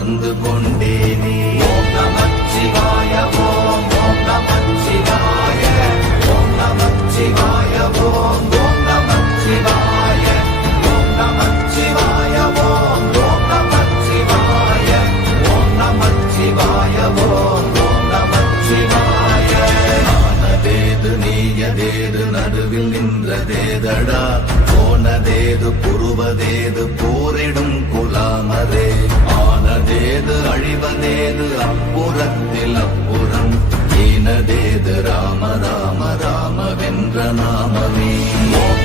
தொடர்ந்து உணர்ந்து கொண்டேனே. ஓம் ஓம் ஓம் நமச்சிவாய ஓம் நமச்சிவாய ஓம் ஓம் நமச்சிவாய ஓம் நமச்சிவாய ஓம் ஓம் நமச்சிவாய ஓம் நமச்சிவாய ஓம் ஓம் நமச்சிவாய ஆனதேது நீயதேது நடுவில் நின்றதேதடா. போனதேது புருவதேது போரிடும் குலாமரே. ஆனதேது அழிவதேது அப்புறத்தில் அப்புறம்? ஈனதேது ராம ராம ராம வென்ற நாமமே. ஓம்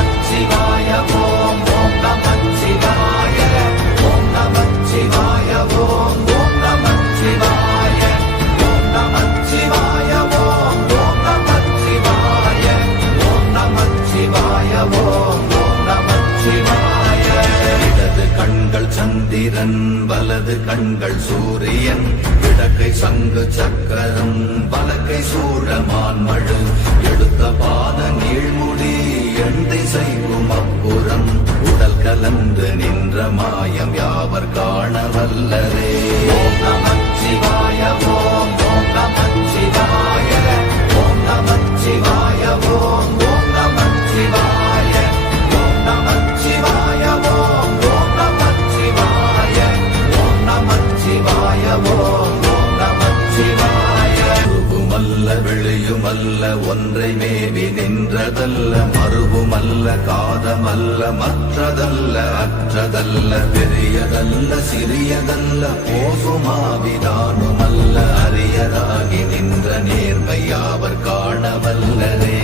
வலக்கை சூழமான் மழு எடுத்த பாத நீழ்முடி எந்தை திசைக்கும் அப்புறம் உடல் கலந்து நின்ற மாயம் யாவர் காண வல்லரே? மற்றதல்ல அற்றதல்ல பெரியதல்ல சிறியதல்ல போசுமாவிதானுமல்ல அரியதாகி நின்ற நேர்மையாவர் காணவல்லரே.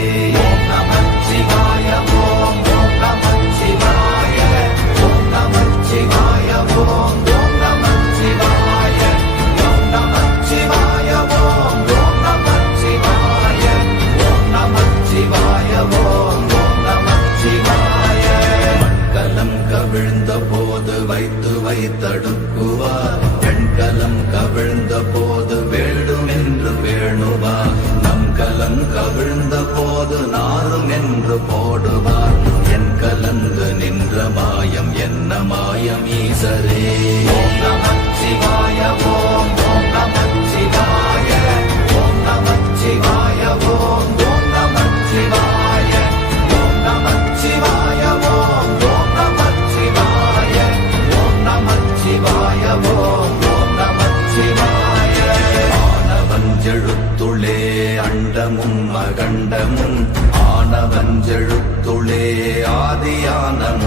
மாயம் என்ன மாயம் ஈசரே? ஓம் நம சிவாய ஓம் ஓம் நம சிவாய ஓம் நம சிவாய ஓம் ஓம் நம சிவாய ஓம் நம சிவாய ஓம் ஓம் நம சிவாய ஓம் நம சிவாய ஓம் ஓம் நம நமச்சிவாய ஆனவஞ்செழுத்துளே அண்டமும் அகண்டமும் ஆனவஞ்செழுத்துளே ஆதியானமும்.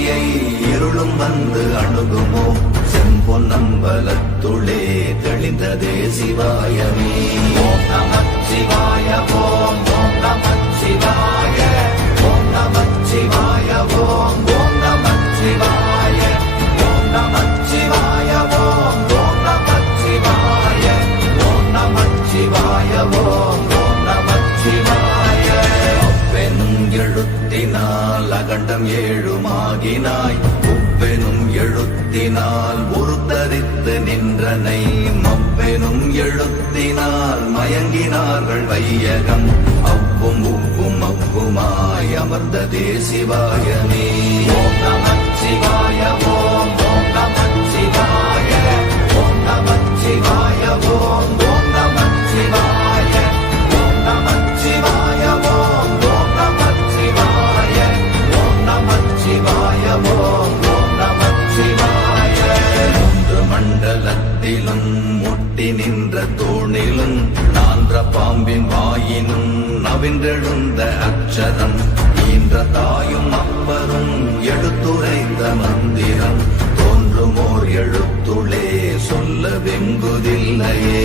ஒளியை இருளும் வந்து அணுகுமோ? செம்பொன்னம்பலத்துளே தெளிந்ததே சிவாயமே. ஓம் நமச்சிவாய ஓம் ஓம் நமச்சிவாய ஓம் நமச்சிவாய ஓம் ஓம் எழுத்தினால் உருத்தரித்து நின்றனை மப்பெனும் எழுத்தினால் மயங்கினார்கள் வையகம். அவ்வும் உவ்வும் அவ்வுமாய் அமர்ந்ததே சிவாயமே. நின்றெழுந்த அச்சரம் ஈன்ற தாயும் அப்பரும் எடுத்துரைந்த மந்திரம். தோன்றுமோர் எழுத்துளே சொல்ல வெங்குதில்லையே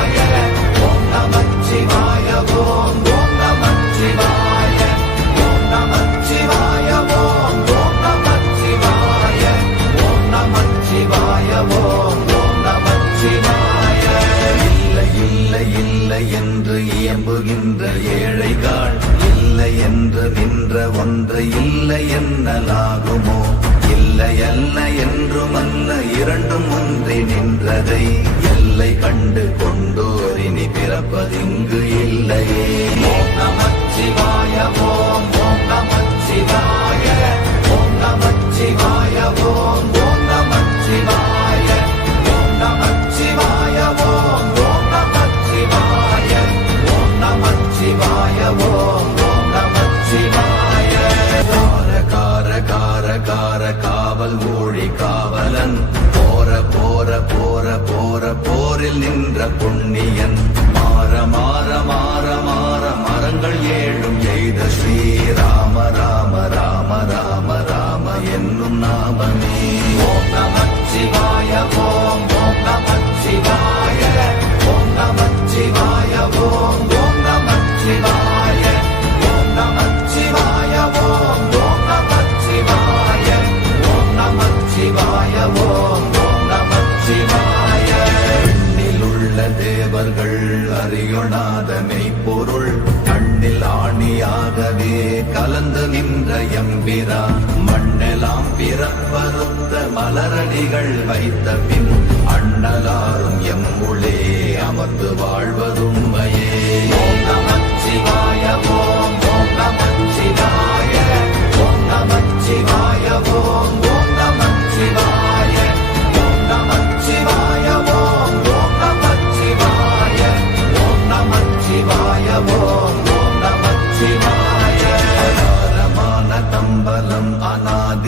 என்ற ஒன்று இல்லை என்னலாகுமோ? இல்லை அல்ல என்றும் அல்ல இரண்டும் ஒன்றி நின்றதை எல்லை கண்டு கொண்டோர் இனி பிறப்பதிங்கு இல்லையே. ஓம் நம feeling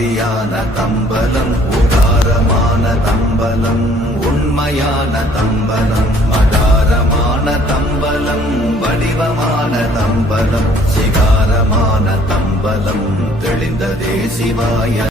மாதியான தம்பலம் உதாரமான தம்பலம் உண்மையான தம்பலம் மடாரமான தம்பலம் வடிவமான தம்பலம் சிகாரமான தம்பலம் தெளிந்ததே சிவாய